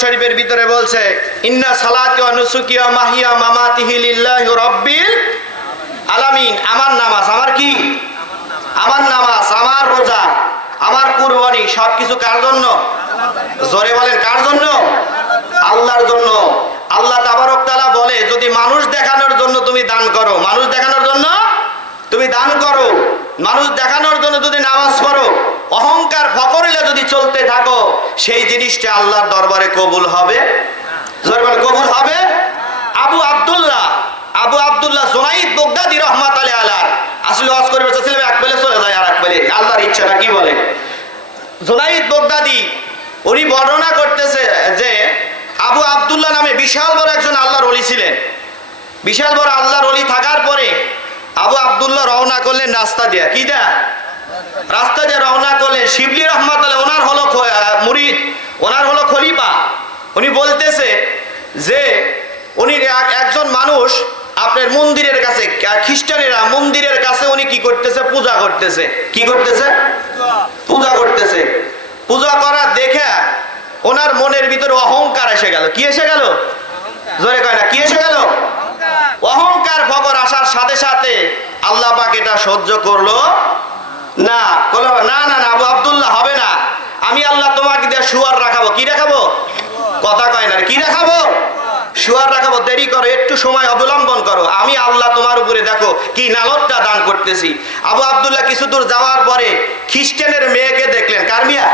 শরীফের ভিতরে বলছে, ইন্না সালাতি ওয়া নুসুকি ওয়া মাহিয়া মামাতিহি লিল্লাহি রাব্বিল আলামিন। আমার নামাজ, আমার কি? আমার নামাজ, আমার রোজা, আমার কুরবানি, সবকিছু কার জন্য? জোরে বলেন, কার জন্য? আল্লাহর জন্য। আল্লাহ তাবারক তাআলা বলে, যদি মানুষ দেখানোর জন্য তুমি দান করো, মানুষ দেখানোর জন্য তুমি দান করো। মানুষ দেখানোর জন্য যদি নামাজ পড়ো, অহংকার ফকরিলে যদি চলতে থাকো, সেই জিনিসটা আল্লাহর দরবারে কবুল হবে। কবুল হবে? Abu Abdullah Abu Abdullah Junaid Baghdadi রহমাত আলী আলার। আসলে ওয়াজ করে বসেছিলাম এক পেলে চলে যায় আর এক পেলে আল্লাহর ইচ্ছাটা কি বলে? জোনাইদ বগদাদি, উনি বর্ণনা করতেছে যে আবু আব্দুল্লাহ নামে বিশাল বড় একজন আল্লাহর অলি ছিলেন। বিশাল বড় আল্লাহর অলি থাকার পরে আবু আবদুল্লাহ রওনা করলেন রাস্তা দিয়ে। কি দা রাস্তা দিয়ে রওনা করলেন। শিবলি রহমাত ওনার হলো মুরিদ, ওনার হলো খলিফা। উনি বলতেছে যে, উনি এক- একজন মানুষ, আপনার মন্দিরের কাছে, খ্রিস্টানেরা মন্দিরের কাছে উনি কি করতেছে? পূজা করতেছে। কি করতেছে? পূজা করতেছে। পূজা করা দেখে ওনার মনের ভিতরে অহংকার এসে গেল। কি এসে গেল? জোরে কয় না, কি এসে গেল? অহংকার খবর আসার সাথে সাথে আল্লাহ পাক এটা সহ্য করল না। না না না, আবু আব্দুল্লাহ হবে না। আমি আল্লাহ তোমাকে দিয়ে শুয়ার রাখাবো। কি রাখাবো? কথা কয় না। কি রাখাবো? শুয়ার রাখাবো। দেরি করো, একটু সময় অবলম্বন করো। আমি আল্লাহ তোমার উপরে দেখো কি নালতটা দান করতেছি। আবু আব্দুল্লাহ কিছু দূর যাওয়ার পরে খ্রিস্টানের মেয়েকে দেখলেন। কার মিয়া?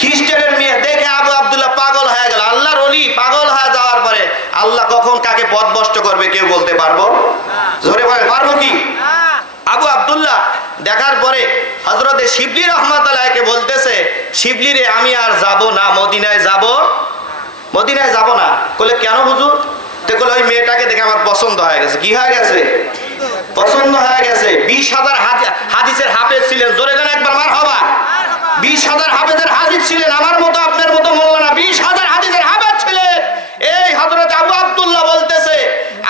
খ্রিস্টানের মেয়ে, দেখে আবু আব্দুল্লাহ পাগল হয়ে গেল। আল্লাহর অলি পাগল হয়ে যাওয়ার পরে আল্লাহ কখন কাকে পথভ্রষ্ট করবে কেউ বলতে পারব? জোরে বলে পারব কি? আবু আব্দুল্লাহ দেখার পরে হজরতে শিবলি রহমত বলতেছে শিবলি আমি আর যাব না, মদিনায় যাব? মদিনায় যাব না? বলে কেন তো বলে ওই মেয়েটাকে দেখে আমার পছন্দ হয়ে গেছে। কি হয়ে গেছে? পছন্দ হয়ে গেছে। বিশ হাজার হাদিসের হাফেজ ছিলেন। জোরে গান একবার মার হবা বিশ হাজার হাফেজের হাদিস ছিলেন, আমার মতো, আপনার মতো বলল না বিশ হাজার হাদিসের হাফেজ ছিলেন। এই হজরত আবু আব্দুল্লাহ বলতেছে,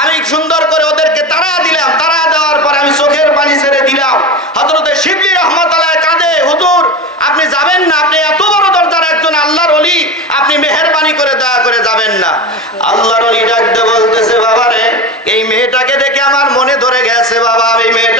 আমি সুন্দর করে ওদেরকে তারা দিলাম। তারা দেওয়ার পরে আমি চোখের পানি ছেড়ে দিলাম। হজরতে শিবলি রহমত আলাহ কাঁদে হুজুর, আপনি যাবেন না। আপনি এত বড় দরজার একজন আল্লাহর অলি আপনি মেহেরবানি করে দয়া করে যাবেন না। আল্লাহর অলি ডাকতে বলতেছে, বাবারে, এই মেয়েটাকে দেখে আমার মনে ধরে গেছে, বাবা। এই মেয়েটাকে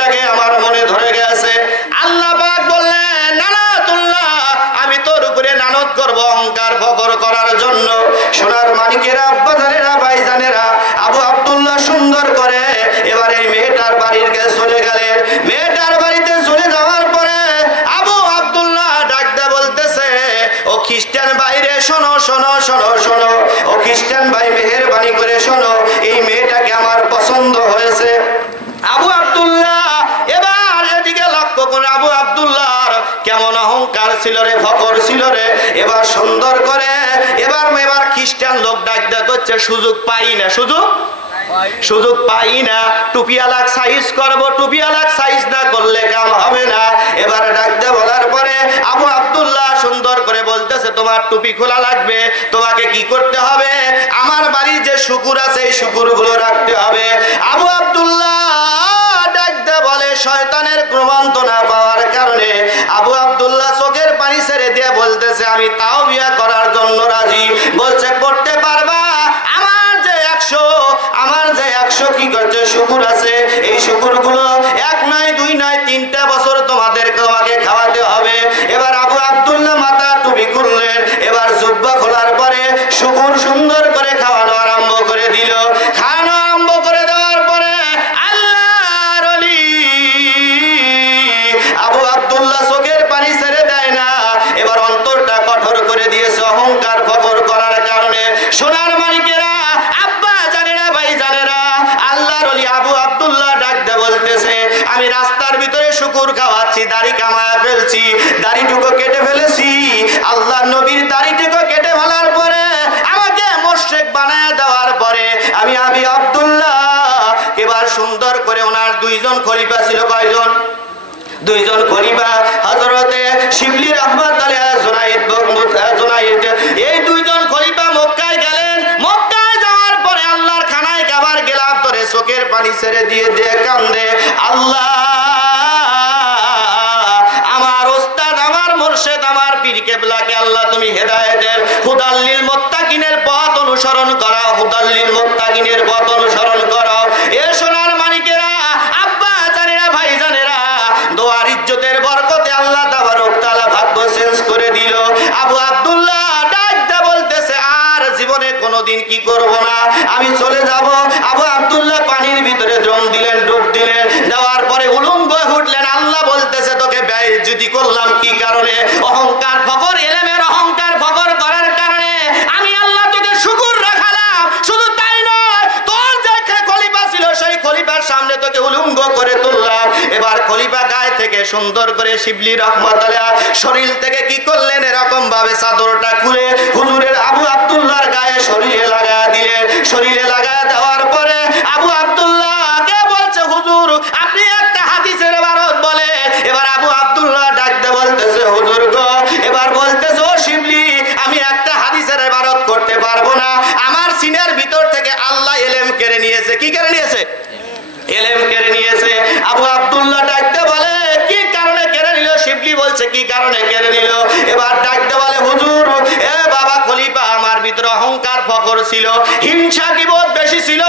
ছিল রে ফকর ছিল রে। এবার সুন্দর করে, এবার এবার খ্রিস্টান লোক হচ্ছে সুযোগ পাই না, সুযোগ? সুযোগ পাই না। সাইজ সাইজ না করলে কাম হবে না। এবার ডাকতে বলার পরে, আবু আব্দুল্লাহ সুন্দর করে বলতেছে, তোমার টুপি খোলা লাগবে, তোমাকে কি করতে হবে? আমার বাড়ির যে শুকুর আছে, এই শুকুরগুলো রাখতে হবে। আবু আব্দুল্লাহ বলে, শয়তানের ক্রমান্তনা পাওয়ার কারণে আবু আবদুল্লাহ চোখের পানি ছেড়ে দিয়ে বলতেছে, আমি তাও বিয়া করার জন্য রাজি। বলছে, করতে পারবা? আমার যে একশো, আমার যে একশো কি করছে? শুকুর আছে। এই শুকুরগুলো এক নয়, দুই নয়, তিনটা বছর শুকুর খাওয়াচ্ছি, দাড়ি কামায়া ফেলছি, দাড়িটুকু কেটে ফেলেছি। আল্লাহর নবীর দাড়িটুকু কেটে ফেলার পরে আমাকে মোশেক বানায় দেওয়ার পরে আমি আবি আব্দুল্লাহ এবার সুন্দর করে ওনার দুইজন খলিফা ছিল কয়জন? দুইজন খলিফা, হযরতে শিবলি রহমত এই দুইজন খলিফা মক্কায় গেলেন। মক্কায় যাওয়ার পরে আল্লাহর খানায় খাবার গেলাম ধরে চোখের পানি ছেড়ে দিয়ে দিয়ে কান্দে। আল্লাহ কোনোদিন কি করব না? আমি চলে যাব। আবু আব্দুল্লাহ পানির ভিতরে জম দিলেন, ডুব দিলেন। দেওয়ার পরে উলঙ্গ উঠলেন। আল্লাহ বলতেছে, তোকে ব্যয় যদি করলাম কি কারণে? অহংকার ফকর এলেমের অহংকার ফকর করার কারণে আমি আল্লাহ তোকে শুকুর রাখালাম। শুধু তাই নয়, তোর যে খলিফা ছিল, সেই খলিফার সামনে তোকে উলঙ্গ করে তুললাম। এবার খলিফা সুন্দর করে শিবলি রহমত শরীর থেকে কি করলেন? এরকম ভাবে চাদরটা খুলে হুজুরের আবু আব্দুল্লাহর গায়ে শরীরে লাগা দিলেন। শরীরে লাগা দেওয়ার পরে আবু আব্দুল্লাহ কে বলছে, হুজুর, আপনি একটা হাদিসের ভারত বলে এবার আবু আব্দুল্লাহ ডাকতে বলতেছে, হুজুর গো, এবার বলতেছে, ও শিবলি, আমি একটা হাদিসের ভারত করতে পারব না। আমার সিনের ভিতর থেকে আল্লাহ এলেম কেড়ে নিয়েছে। কি কেড়ে নিয়েছে? এলেম কেড়ে নিয়েছে। আবু আব্দুল্লাহ কি কারণে কেড়ে নিল? এবার ডাকতে বলে, হুজুর, এ বাবা খলিফা, আমার ভিতরে অহংকার ফকর ছিল, হিংসা কি বোধ বেশি ছিল।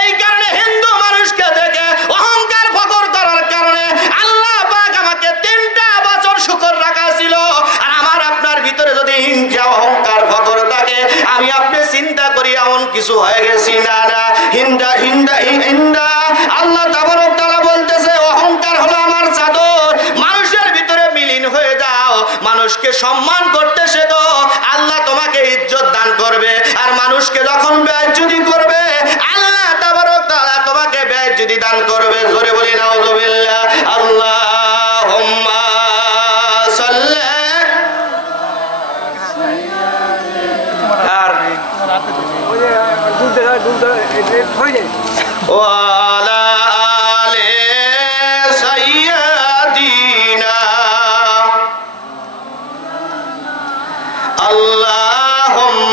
এই কারণে হিন্দু মানুষকে দেখে অহংকার ফকর করার কারণে আল্লাহ পাক আমাকে তিনটা বছর শুকর রাখা ছিল। আর আমার আপনার ভিতরে যদি হিংসা, অহংকার ফকর থাকে, আমি আপনি চিন্তা করি, এমন কিছু হয়ে গেছি না না। হিন্দা হিন্দা হিন্দা, আল্লাহ তাবারক মানুষকে সম্মান করতে শেখো আল্লাহ তোমাকে ইজ্জত দান করবে। আর মানুষকে যখন ব্যয় যদি করবে আল্লাহ তারা তোমাকে ব্যয় যদি দান করবে। জোরে বলি নাউজুবিল্লাহ আল্লাহুম্মা ও আলা আল্লাহ